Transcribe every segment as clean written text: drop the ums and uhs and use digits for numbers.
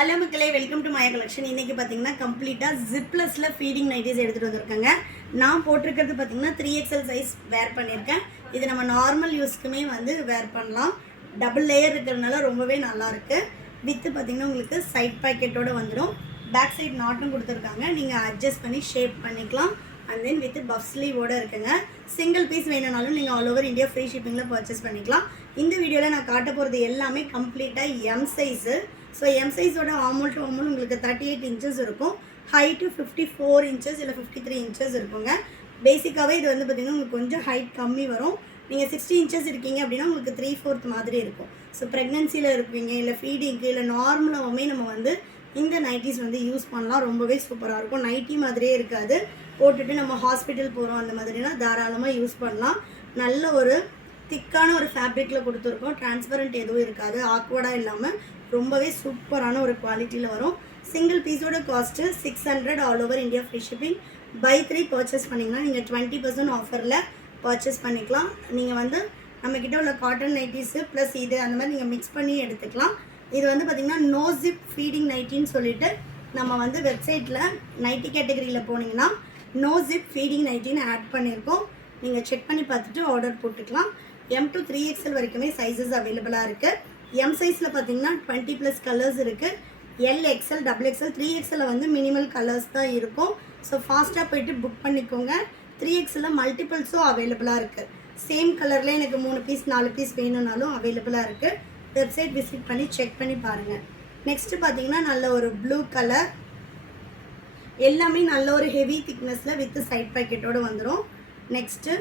Hello மக்களே, welcome to Maya collection. இன்றைக்கி பார்த்தீங்கன்னா கம்ப்ளீட்டாக ஜிப்லெஸில் ஃபீடிங் நைட்டிஸ் எடுத்துகிட்டு வந்திருக்கேங்க. நான் போட்டிருக்கிறது பார்த்தீங்கன்னா 3XL சைஸ் வேர் பண்ணியிருக்கேன். இது நம்ம நார்மல் யூஸ்க்குமே வந்து வேர் பண்ணலாம். டபுள் லேயர் இருக்கிறதுனால ரொம்பவே நல்லாயிருக்கு. வித்து பார்த்தீங்கன்னா உங்களுக்கு சைட் பாக்கெட்டோடு வந்துடும். பேக் சைட் நாட்டும் கொடுத்துருக்காங்க. நீங்கள் அட்ஜஸ்ட் பண்ணி ஷேப் பண்ணிக்கலாம். அண்ட் தென் வித் பஃப் ஸ்லீவோடு இருக்குங்க. சிங்கிள் பீஸ் வேணுனாலும் நீங்கள் ஆல் ஓவர் இந்தியா ஃப்ரீ ஷிப்பிங்கில் பர்ச்சேஸ் பண்ணிக்கலாம். இந்த வீடியோவில் நான் காட்ட போகிறது எல்லாமே கம்ப்ளீட்டாக எம் சைஸு. ஸோ எம் சைஸோட ஆமூல் டு ஆமூல் உங்களுக்கு 38 இன்ச்சஸ் இருக்கும். ஹைட்டு 54 இன்ச்சஸ் இல்லை 53 இன்ச்சஸ் இருக்குங்க. பேசிக்காகவே இது வந்து பார்த்திங்கன்னா உங்களுக்கு கொஞ்சம் ஹைட் கம்மி வரும். நீங்கள் 60 இன்ச்சஸ் இருக்கீங்க அப்படின்னா உங்களுக்கு 3/4 மாதிரி இருக்கும். ஸோ ப்ரெக்னென்சியில் இருப்பீங்க, இல்லை ஃபீடிங்க்கு, இல்லை நார்மலாகவுமே நம்ம வந்து இந்த நைட்டிஸ் வந்து யூஸ் பண்ணலாம். ரொம்பவே சூப்பராக இருக்கும். நைட்டி மாதிரியே இருக்காது. போட்டுட்டு நம்ம ஹாஸ்பிட்டல் போகிறோம் அந்த மாதிரினா தாராளமாக யூஸ் பண்ணலாம். நல்ல ஒரு திக்கான ஒரு ஃபேப்ரிக்கில் கொடுத்துருக்கோம். டிரான்ஸ்பரண்ட் எதுவும் இருக்காது. ஆக்வர்டாக இல்லாமல் ரொம்பவே சூப்பரான ஒரு குவாலிட்டியில் வரும். சிங்கிள் பீஸோட cost 600. All over India free shipping. Buy 3 purchase பண்ணிங்கன்னா நீங்கள் 20% ஆஃபரில் பர்ச்சேஸ் பண்ணிக்கலாம். நீங்கள் வந்து நம்மக்கிட்ட உள்ள காட்டன் நைட்டிஸு ப்ளஸ் இது அந்த மாதிரி நீங்கள் மிக்ஸ் பண்ணி எடுத்துக்கலாம். இது வந்து பார்த்திங்கன்னா நோ ஜிப் ஃபீடிங் நைட்டின்னு சொல்லிட்டு நம்ம வந்து வெப்சைட்டில் நைட்டி கேட்டகரியில் போனீங்கன்னா நோ ஜிப் ஃபீடிங் நைட்டின்னு ஆட் பண்ணியிருக்கோம். நீங்கள் செக் பண்ணி பார்த்துட்டு ஆர்டர் போட்டுக்கலாம். M to 3XL வரைக்குமே சைஸஸ் அவைலபிளாக இருக்குது. எம் சைஸில் பார்த்தீங்கன்னா 20+ கலர்ஸ் இருக்குது. LXL, XXL, 3XL வந்து மினிமல் கலர்ஸ் தான் இருக்கும். ஸோ ஃபாஸ்ட்டாக போய்ட்டு புக் பண்ணிக்கோங்க. 3XL மல்டிபிள்ஸும் அவைலபிளாக இருக்குது. சேம் கலரில் எனக்கு 3 பீஸ் 4 பீஸ் வேணும்னாலும் அவைலபிளாக இருக்குது. வெப்சைட் விசிட் பண்ணி செக் பண்ணி பாருங்கள். நெக்ஸ்ட்டு பார்த்தீங்கன்னா நல்ல ஒரு ப்ளூ கலர், எல்லாமே நல்ல ஒரு ஹெவி திக்னஸில் வித் சைட் பாக்கெட்டோடு வந்துடும். நெக்ஸ்ட்டு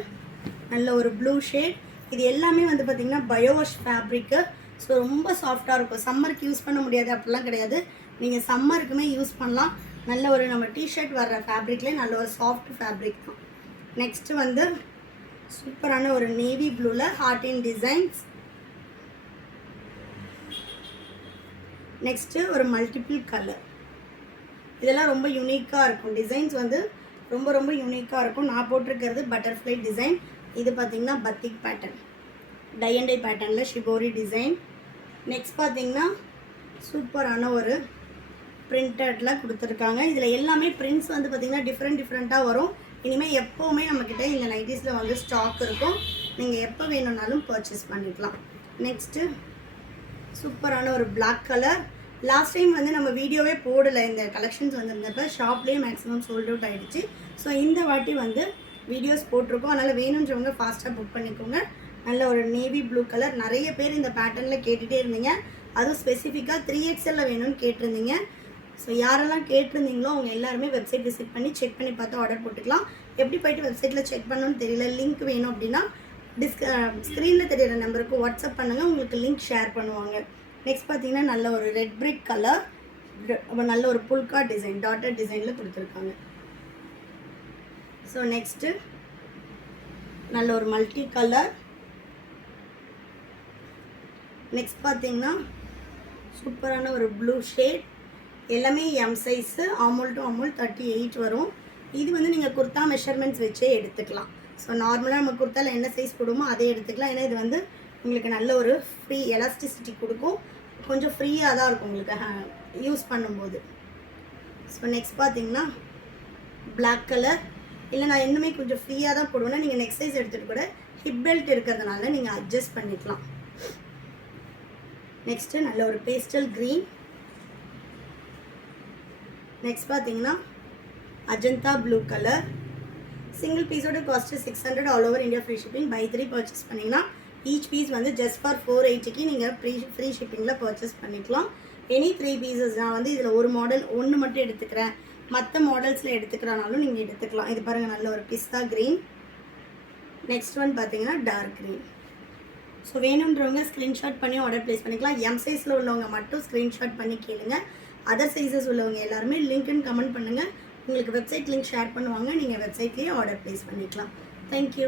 நல்ல ஒரு ப்ளூ ஷேட். இது எல்லாமே வந்து பார்த்திங்கன்னா பயோவாஷ் ஃபேப்ரிக்கு. ஸோ ரொம்ப சாஃப்டாக இருக்கும். சம்மருக்கு யூஸ் பண்ண முடியாது அப்படிலாம் கிடையாது. நீங்கள் சம்மருக்குமே யூஸ் பண்ணலாம். நல்ல ஒரு நம்ம டிஷர்ட் வர்ற ஃபேப்ரிக்லேயே நல்ல ஒரு சாஃப்ட் ஃபேப்ரிக் தான். நெக்ஸ்ட்டு வந்து சூப்பரான ஒரு நேவி ப்ளூவில் ஹார்ட் இன் டிசைன்ஸ். நெக்ஸ்ட்டு ஒரு மல்டிபிள் கலர். இதெல்லாம் ரொம்ப யூனிக்காக இருக்கும். டிசைன்ஸ் வந்து ரொம்ப ரொம்ப யூனிக்காக இருக்கும். நான் போட்டிருக்கிறது பட்டர்ஃப்ளை டிசைன். இது பார்த்திங்கன்னா பத்திக் பேட்டர்ன், டை அண்ட் டை பேட்டர்னில் ஷிபோரி டிசைன். நெக்ஸ்ட் பார்த்திங்கன்னா சூப்பரான ஒரு பிரிண்டடில் கொடுத்துருக்காங்க. இதில் எல்லாமே பிரிண்ட்ஸ் வந்து பார்த்திங்கன்னா டிஃப்ரெண்ட்டாக வரும். இனிமேல் எப்போவுமே நம்மக்கிட்ட இந்த நைட்டிஸில் வந்து ஸ்டாக் இருக்கும். நீங்கள் எப்போ வேணும்னாலும் பர்ச்சேஸ் பண்ணிக்கலாம். நெக்ஸ்ட்டு சூப்பரான ஒரு பிளாக் கலர். லாஸ்ட் டைம் வந்து நம்ம வீடியோவே போடலை. இந்த கலெக்ஷன்ஸ் வந்துருந்தப்போ ஷாப்லேயே மேக்ஸிமம் சோல்ட் அவுட் ஆகிடுச்சு. ஸோ இந்த வாட்டி வந்து வீடியோஸ் போட்டிருக்கோம். அதனால் வேணுன்றவங்க ஃபாஸ்ட்டாக புக் பண்ணிக்கோங்க. நல்ல ஒரு நேவி ப்ளூ கலர். நிறைய பேர் இந்த பேட்டர்னில் கேட்டுகிட்டே இருந்தீங்க. அதுவும் ஸ்பெசிஃபிக்காக 3XL வேணும்னு கேட்டிருந்தீங்க. ஸோ யாரெல்லாம் கேட்டிருந்தீங்களோ அவங்க எல்லாருமே வெப்சைட் விசிட் பண்ணி செக் பண்ணி பார்த்து ஆர்டர் போட்டுக்கலாம். எப்படி போய்ட்டு வெப்சைட்டில் செக் பண்ணணும்னு தெரியல, லிங்க் வேணும் அப்படின்னா ஸ்க்ரீனில் தெரியிற நம்பருக்கு வாட்ஸ்அப் பண்ணுங்கள். உங்களுக்கு லிங்க் ஷேர் பண்ணுவாங்க. நெக்ஸ்ட் பார்த்தீங்கன்னா நல்ல ஒரு ரெட் பிரிக் கலர், நல்ல ஒரு புல்கா டிசைன், டாட்டர் டிசைனில் கொடுத்துருக்காங்க. ஸோ நெக்ஸ்ட்டு நல்ல ஒரு மல்டி கலர். நெக்ஸ்ட் பார்த்தீங்கன்னா சூப்பரான ஒரு ப்ளூ ஷேட். எல்லாமே M size. Hamul to Hamul 38 வரும். இது வந்து நீங்கள் குர்த்தா மெஷர்மெண்ட்ஸ் வச்சே எடுத்துக்கலாம். ஸோ நார்மலாக நம்ம குர்த்தாவில் என்ன சைஸ் போடுமோ அதே எடுத்துக்கலாம். ஏன்னா இது வந்து உங்களுக்கு நல்ல ஒரு ஃப்ரீ எலாஸ்டிசிட்டி கொடுக்கும். கொஞ்சம் ஃப்ரீயாக தான் இருக்கும் உங்களுக்கு யூஸ் பண்ணும்போது. ஸோ நெக்ஸ்ட் பார்த்தீங்கன்னா பிளாக் கலர். இல்லை நான் இன்னுமே கொஞ்சம் ஃப்ரீயாக தான் போடுவேன்னா நீங்கள் நெக்ஸ்ட் சைஸ் எடுத்துகிட்டு கூட ஹிப் பெல்ட் இருக்கிறதுனால நீங்கள் அட்ஜஸ்ட் பண்ணிக்கலாம். நெக்ஸ்ட்டு நல்ல ஒரு பேஸ்டல் க்ரீன். நெக்ஸ்ட் பார்த்தீங்கன்னா அஜந்தா ப்ளூ கலர். சிங்கிள் பீஸோட cost 600. All over India free shipping. Buy 3 purchase பண்ணிங்கன்னா ஈச் பீஸ் வந்து ஜஸ்ட் ஃபார் 480க்கு நீங்கள் ஃப்ரீ ஷிப்பிங்கில் பர்ச்சேஸ் பண்ணிக்கலாம். Any 3 pieces. நான் வந்து இதில் ஒரு மாடல் ஒன்று மட்டும் எடுத்துக்கிறேன், மற்ற மாடல்ஸில் எடுத்துக்கிறனாலும் நீங்கள் எடுத்துக்கலாம். இது பாருங்கள், நல்ல ஒரு பிஸ்தா க்ரீன். நெக்ஸ்ட் ஒன் பார்த்தீங்கன்னா டார்க் க்ரீன். ஸோ வேணுன்றவங்க ஸ்க்ரீன்ஷாட் பண்ணி ஆர்டர் ப்ளேஸ் பண்ணிக்கலாம். எம் சைஸில் உள்ளவங்க மட்டும் ஸ்க்ரீன்ஷாட் பண்ணி கேளுங்க. அதர் சைஸஸ் உள்ளவங்க எல்லாருமே லிங்க்னு கமெண்ட் பண்ணுங்கள். உங்களுக்கு வெப்சைட் லிங்க் ஷேர் பண்ணுவாங்க. நீங்கள் வெப்சைட்லேயே ஆர்டர் ப்ளேஸ் பண்ணிக்கலாம். தேங்க்யூ.